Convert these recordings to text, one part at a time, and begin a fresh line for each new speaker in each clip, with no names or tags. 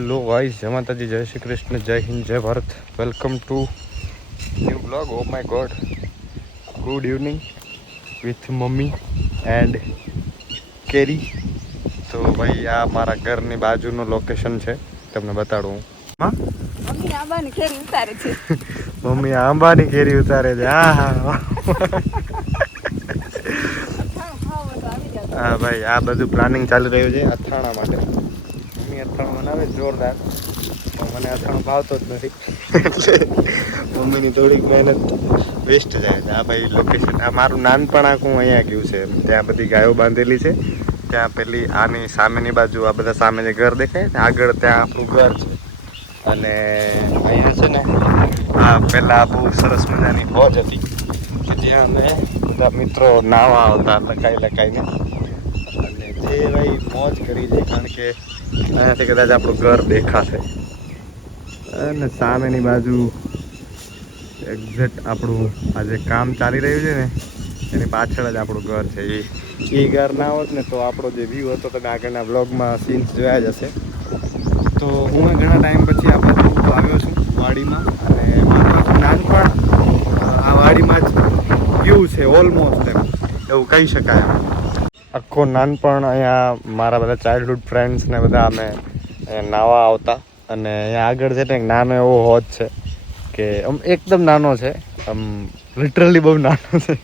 Hello guys જય માતાજી જય શ્રી કૃષ્ણ જય હિન્દ જય Bharat. Welcome to new blog oh my god good evening with mummy and કેરી તો ભાઈ આ મારા ઘરની બાજુનું લોકેશન છે. તમને બતાડું હું.
મમ્મી આંબાની ખેરી ઉતારે છે.
મમ્મી આંબાની કેરી ઉતારે છે. હા હા હા. ભાઈ આ બધું પ્લાનિંગ ચાલી રહ્યું છે. અથાણા માટે મમ્મી અથાણું બનાવે છે જોરદાર. પણ મને અથાણું ભાવતો જ નથી. મમ્મીની થોડીક મહેનત વેસ્ટ જાય છે આ ભાઈ લોકેશન આ મારું નાનપણ આખું અહીંયા ગયું છે. ત્યાં બધી ગાયો બાંધેલી છે. ત્યાં પેલી આની સામેની બાજુ આ બધા સામે જે ઘર દેખાય ને, આગળ ત્યાં આપણું ઘર છે. અને અહીંયા છે ને, આ પહેલાં બહુ સરસ મજાની હોજ હતી. કે જ્યાં અમે બધા મિત્રો નાવા આવતા લકાઈ લકાઈને અને જે ભાઈ મોજ કરી છે, કારણ કે અહીંયાથી કદાચ આપણું ઘર દેખાશે. અને સામેની બાજુ એક્ઝેક્ટ આપણું આ જે કામ ચાલી રહ્યું છે ને, એની પાછળ જ આપણું ઘર છે. એ એ ઘર ના હોત ને તો આપણો જે વ્યૂ હતો તમે આગળના બ્લોગમાં સીન્સ જોયા જ હશે. તો હું ઘણા ટાઈમ પછી આ બાજુ આવ્યો છું, વાડીમાં. અને મારું નાનપણ. આ વાડીમાં જ વ્યૂ છે ઓલમોસ્ટ એમ. એવું કહી શકાય. આખો નાનપણ અહીંયા મારા બધા ચાઇલ્ડહુડ ફ્રેન્ડ્સ ને બધા અમે અહીંયા નાવા આવતા. અને અહીંયા આગળ છે ને એક નાનો એવો હોજ છે કે આમ એકદમ નાનો છે. આમ લિટરલી બહુ નાનો છે.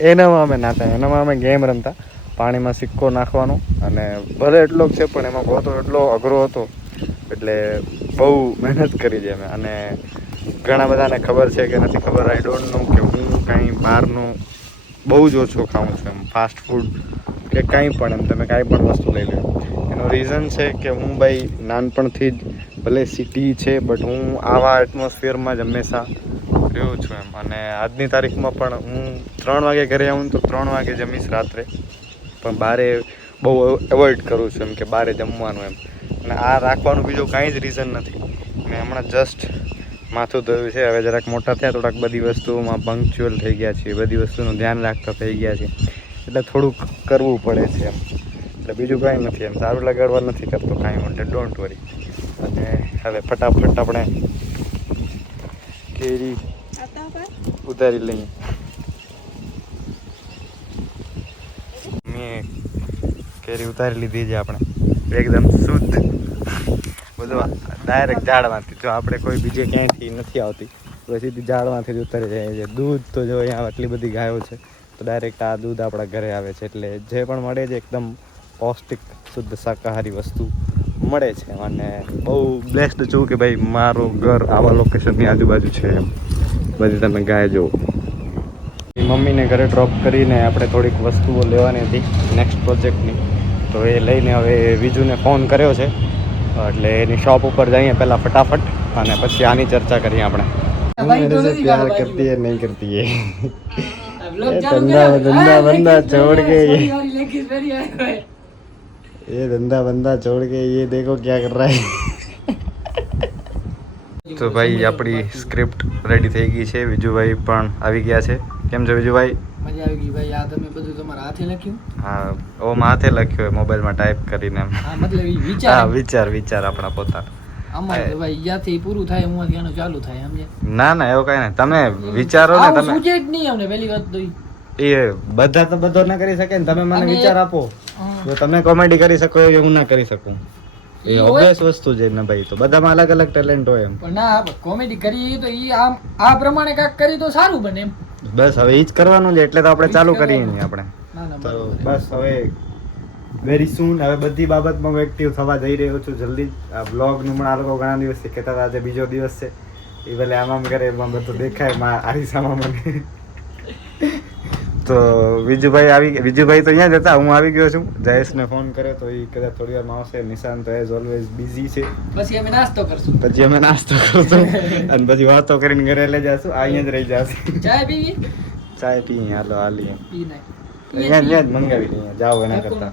એનામાં અમે નાતા, એનામાં અમે ગેમ રમતા. પાણીમાં સિક્કો નાખવાનો. અને ભલે એટલો છે, પણ એમાં ગોતો એટલો અઘરો હતો. એટલે બહુ મહેનત કરી છે અમે. અને ઘણા બધાને ખબર છે કે નથી ખબર આઈ ડોન્ટ નો કે હું કાંઈ બહારનું બહુ જ ઓછો ખાઉં છું એમ. ફાસ્ટ ફૂડ કે કાંઈ પણ એમ, તમે કાંઈ પણ વસ્તુ લઈ લો. એનું રીઝન છે કે હું ભાઈ નાનપણથી જ ભલે સિટી છે બટ હું આવા એટમોસ્ફિયરમાં જ હંમેશા રહ્યો છું એમ. અને આજની તારીખમાં પણ હું ત્રણ વાગે ઘરે આવું તો ત્રણ વાગે જમીશ રાત્રે. પણ બારે બહુ એવોઇડ કરું છું એમ કે બારે જમવાનું એમ. અને આ રાખવાનું બીજું કાંઈ જ રીઝન નથી. મેં હમણાં જસ્ટ માથું ધોયું છે. હવે જરાક મોટા થયા થોડાક બધી વસ્તુઓમાં પંક્ચ્યુઅલ થઈ ગયા છે બધી વસ્તુનું ધ્યાન રાખતા થઈ ગયા છે એટલે થોડુંક કરવું પડે છે એમ. એટલે બીજું કાંઈ નથી એમ. સારું લગાડવા નથી કરતો કાંઈ માટે. ડોન્ટ વરી અને હવે ફટાફટ આપણે કેરી ઉતારી લઈએ. મેં કેરી ઉતારી લીધી છે આપણે. એકદમ શુદ્ધ. બધું ડાયરેક્ટ ઝાડમાંથી જો આપણે કોઈ બીજે ક્યાંયથી નથી આવતી, તો સીધી ઝાડમાંથી જ ઉતરી જાય છે દૂધ તો જો અહીંયા આટલી બધી ગાયો છે, તો ડાયરેક્ટ આ દૂધ આપણા ઘરે આવે છે. એટલે જે પણ મળે છે, એકદમ પૌષ્ટિક, શુદ્ધ, શાકાહારી વસ્તુ મળે છે. અને બહુ બ્લેસ્ડ છું કે ભાઈ મારું ઘર આવા લોકેશનની આજુબાજુ છે એમ. બધી તમે ગાય જુઓ. મમ્મીને ઘરે ડ્રોપ કરીને આપણે થોડીક વસ્તુઓ લેવાની હતી નેક્સ્ટ પ્રોજેક્ટની તો એ લઈને હવે વિજુને ફોન કર્યો છે. એટલે એની શોપ ઉપર જઈએ પહેલાં ફટાફટ અને પછી આની ચર્ચા કરીએ આપણે પ્યાર કરતી है नहीं करती है ये धंधा धंधा बंदा छोड़ के ये ये धंधा बंदा छोड़ के ये देखो क्या कर रहा है તો ભાઈ આપણી સ્ક્રિપ્ટ રેડી થઈ ગઈ છે વિજુભાઈ પણ આવી ગયા છે કેમ છે વિજુભાઈ
મજા આવી ગઈ ભાઈ. આ તમે બધું તમારા હાથે લખ્યું?
હા ઓ માથે લખ્યો મોબાઈલમાં ટાઈપ કરીને
હા મતલબ વિચાર.
હા
વિચાર
વિચાર આપણા પોતાના.
અમારે ભાઈ જ્યાંથી પૂરું થાય હું ત્યાંનું ચાલુ થાય સમજે
ના ના એવું કઈ નહીં. તમે વિચારો ને તમે.
સૂઝે જ નહીં અમને પહેલી વાત તો
એ બધા તો બધો ના કરી શકે ને તમે મને વિચાર આપો. જો તમે કોમેડી કરી શકો એ હું ના કરી શકું. એ ઓબ્વિયસ વસ્તુ છે ને ભાઈ તો બધામાં અલગ અલગ ટેલેન્ટ હોય એમ.
પણ ના કોમેડી કરી તો એ આમ આ પ્રમાણે કાંઈક કરી તો સારું બને એમ.
બસ હવે એ જ કરવાનું છે એટલે તો આપણે ચાલુ કરીએ. નહીં આપણે તો બસ હવે વેરી સૂન હવે બધી બાબતમાં હું એક્ટિવ થવા જઈ રહ્યો છું જલ્દી જ. આ બ્લોગનું પણ આ લોકો ઘણા દિવસથી કહેતા હતા આજે બીજો દિવસ છે એ ભલે આમ આમ કરે એમાં બધું દેખાય મારી આરીસામાં મને તો વિજુભાઈ આવી વિજુભાઈ તો અહીંયા જ હતા હું આવી ગયો છું. જયેશને ફોન કર્યો તો એ કદાચ થોડી વારમાં આવશે. નિશાન તો એઝ ઓલવેઝ બિઝી છે.
પછી અમે નાસ્તો કરશું.
પછી અમે નાસ્તો કરશું. અને પછી વાતો કરીને ઘરે લઈ જશું. અહીંયા જ રહી જશે.
ચાય પીવી?
ચાય પી હાલો
હાલી.
અહીંયા જ મંગાવી લઈએ. જાઓ એના કરતા.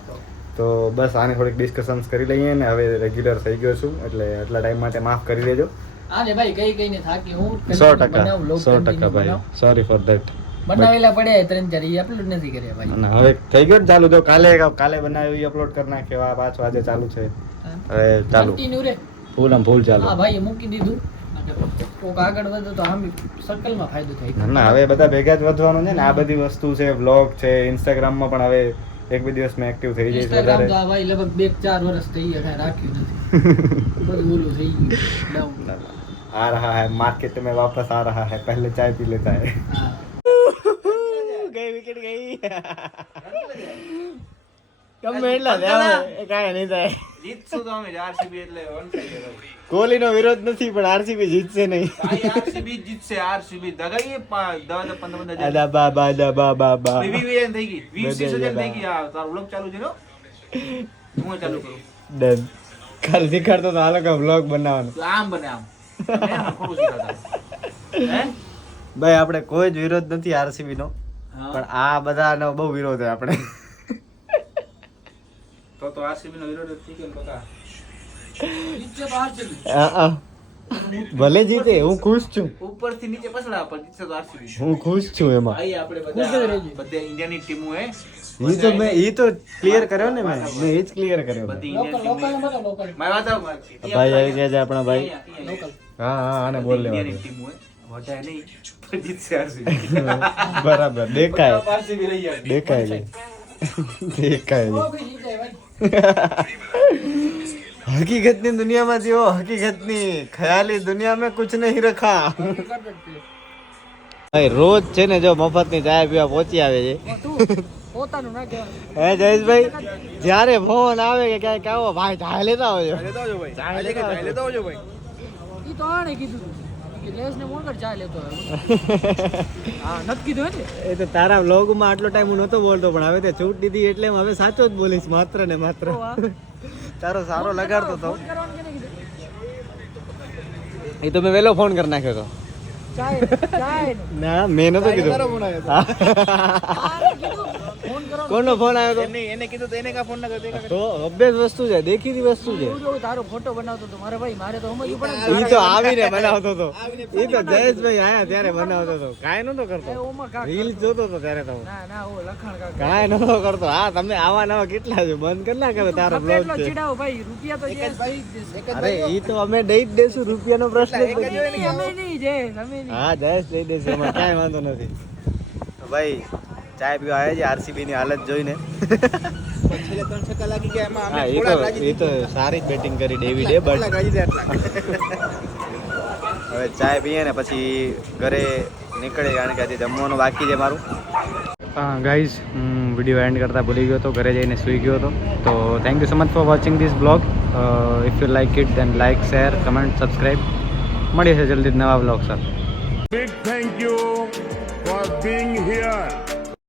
તો બસ આની થોડીક ડિસ્કશન્સ કરી લઈએ ને હવે રેગ્યુલર થઈ ગયો છું. એટલે એટલા ટાઈમ માટે માફ કરી દેજો.
આને ભાઈ કઈ કઈને થાકી. હું
સો
continue
ટકા
બનાવું, vlog
સો
continue
ટકા ભાઈ. સોરી ફોર ધેટ
બનાવેલા પડ્યા ત્રણ ચાર અપલોડ નથી કર્યા ભાઈ.
હવે થઈ ગયો ચાલુ? તો કાલે કાલે બનાવ્યું અપલોડ કરી નાખ્યો. આ પાછો આજે ચાલુ છે. હવે ચાલુ. ફૂલ આમ ફૂલ ચાલુ.
હા ભાઈ મૂકી દીધું. કોક આગળ વધો તો આમ સર્કલમાં ફાયદો થાય.
ના હવે બધા ભેગા જ વધવાનું છે ને. આ બધી વસ્તુ છે બ્લોગ છે ઇન્સ્ટાગ્રામમાં પણ હવે એક બે દિવસ દિવસમાં એક્ટિવ થઈ
જાય
વધારે.
તો ભાઈ લગભગ બે ચાર વર્ષ થઈ ગયા રાખ્યું નથી. બધું ઓલું થઈ ગયું
આ રહા હે માર્કેટ મેં વાપસ આ રહા હે પહેલે ચાય પી લેતા
હે.
ગઈ વિકેટ ગઈ. ગમે એટલા ધ્યાન કાંઈ નહીં થાય.
જીતશું તો અમે? આરસીબી એટલે side જ.
વિરોધ નથી પણ આરસીબી જીતશે નહીં.
આરસીબી જીતશે આરસીબી દગાઈએ દસ પંદર પંદર હજાર.
અદા બા બા દા બા બા બા.
વી- વી થઈ ગઈ. વીસ હજાર. થઈ ગઈ. આ તારું વ્લોગ ચાલુ છે નો હું ચાલુ કરું.
ડન. કાલ શીખવાડતો તો હાલો કે વ્લોગ બનાવવાનો.
આમ બને આમ.
ભાઈ આપણે કોઈ જ વિરોધ નથી આરસીબી નો. પણ આ બધાનો બહુ વિરોધ છે આપણે.
તો તો આરસીબી નો વિરોધ જ થઈ ગયો કાકા.
આ. ભલે જીતે હું ખુશ છું.
ઉપરથી નીચે પછડા પણ જીતશે તો આરસીબી
હું ખુશ છું એમાં.
ભાઈ આપણે બધા. બધા ઇન્ડિયાની ટીમો હે.
ઈ તો મેં ઈ તો ક્લિયર કર્યો ને મેં. મેં એ જ ક્લિયર કર્યો.
બધી ઇન્ડિયન ટીમો.
ભાઈ આવી ગયા છે આપણા ભાઈ. હા હા આને બોલ લેવા
ઇન્ડિયાની ટીમો હે.
બરાબર દેખાય.
આરસીબી રહી જાય
દેખાય દેખાય હકીકતની દુનિયામાં જીવો હકીકતની. ખ્યાલી દુનિયામાં
કુછ નહીં રખા.
ભાઈ રોજ છે ને જો મફતની ચાય પીવા પહોંચી આવે છે.
પોતાનું ના કહેવાનું
હે જયેશભાઈ? જ્યારે ફોન આવે કે ક્યાંક આવો ભાઈ ચાય લેતા આવજો.
ચાય લેતા આવજો ભાઈ. ચાય લેતા આવજો. ભાઈ.
ઈ તો આણે કીધું
એ તો તારા વ્લોગમાં આટલો ટાઈમ હું બોલતો પણ હવે તે છૂટ દીધી એટલે હવે સાચો જ બોલીશ માત્ર ને માત્ર. તારો સારો લગાડતો
કીધું?
એ તો મેં વહેલો ફોન કરી નાખ્યો હતો.
ના
મેં નતો કીધું? કોનો ફોન આવ્યો તો?
એને એને કીધું તો એને કા ફોન ના કરતો
તો અભ્યાસ વસ્તુ છે દેખીતી વસ્તુ છે.
હું જો તારો ફોટો બનાવતો તો મારા ભાઈ મારે તો સમજવું પડે
ઈ તો આવીને બનાવતો તો. ઈ તો જયેશભાઈ આયા ત્યારે બનાવતો તો. કાંઈ નતો કરતો.
ઓમાં કાક
રીલ જોતો તો ત્યારે તો.
ના ના ઓ લખણ કાક
કાંઈ નતો કરતો. હા તમે આવા નવા કેટલા છો? બંધ કર ના કરે તારો બ્લોગ છે.
ચીડાવો ભાઈ રૂપિયા તો જે.
અરે ઈ તો અમે દઈ જ દેશું રૂપિયાનો પ્રશ્ન જ નથી.
અમે નહીં જે અમે નહીં.
હા જયેશ દઈ દેશે એમાં કાંઈ વાંધો નથી. ભાઈ ચાય પીવા આવ્યા છે આરસીબી ની હાલત જોઈને.
છેલ્લે ત્રણ છક્કા લાગી ગયા એમાં
હા એ તો
થોડાક
એ તો સારી જ બેટિંગ કરી
થયા એટલાક.
હવે ચાય પીએ ને પછી ઘરે નીકળે કારણ કે આજે જમવાનું બાકી છે મારું. હા ગાઈઝ હું વીડિયો એન્ડ કરતાં ભૂલી ગયો હતો ઘરે જઈને સૂઈ ગયો હતો. તો thank you so much for watching this blog if you like it then like share comment subscribe મળીએ છે જલ્દી નવા બ્લોગ સાથે.
Big thank you for being here.